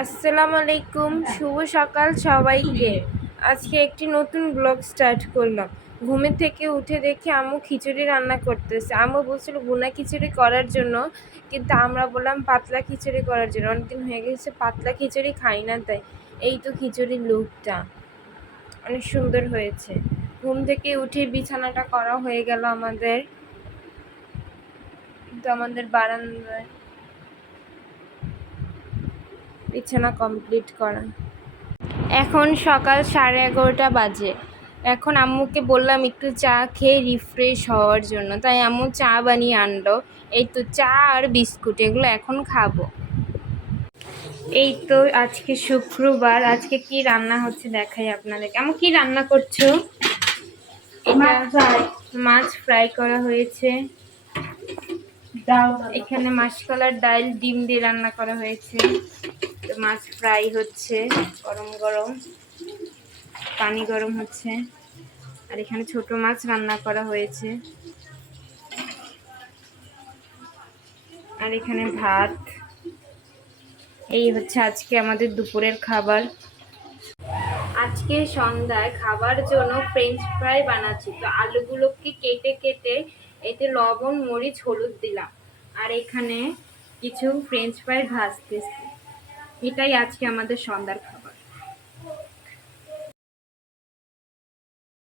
আসসালামু আলাইকুম, শুভ সকাল সবাইকে। আজকে একটি নতুন ব্লগ স্টার্ট করলাম। ঘুমে থেকে উঠে দেখি আম্মু খিচুড়ি রান্না করতেছে। আম্মু বলছিল ভুনা খিচুড়ি করার জন্য, কিন্তু আমরা বললাম পাতলা খিচুড়ি করার জন্য। অনেকদিন হয়ে গেছে পাতলা খিচুড়ি খাই না, তাই এই তো খিচুড়ির লুকটা অনেক সুন্দর হয়েছে। ঘুম থেকে উঠে বিছানাটা করা হয়ে গেল আমাদের, কিন্তু আমাদের বারান্দায় বিছানা কমপ্লিট করা। এখন সকাল 11:30 বাজে। এখন আম্মুকে বললাম একটু চা খেয়ে রিফ্রেশ হওয়ার জন্য, তাই আম্মু চা বানিয়ে আনলো। এই তো চা আর বিস্কুট, এগুলো এখন খাবো। এই তো আজকে শুক্রবার, আজকে কি রান্না হচ্ছে দেখাই আপনাদেরকে। আম্মু কি রান্না করছো? মাছ ফ্রাই করা হয়েছে। এখানে মাসকলার ডাল ডিম দিয়ে রান্না করা হয়েছে। তো মাছ ফ্রাই হচ্ছে, গরম গরম পানি গরম হচ্ছে। আর এখানে ছোট মাছ রান্না করা হয়েছে। আর এখানে ভাত। এই হচ্ছে আজকে আমাদের দুপুরের খাবার। আজকে সন্ধ্যায় খাবার জন্য ফ্রেঞ্চ ফ্রাই বানাচ্ছি। তো আলুগুলোকে কেটে কেটে এতে লবণ মরিচ হলুদ দিলাম, আর এখানে কিছু ফ্রেঞ্চ ফ্রাই ভাজতেছি। এটাই আজকে আমাদের সন্ধ্যার খাবার।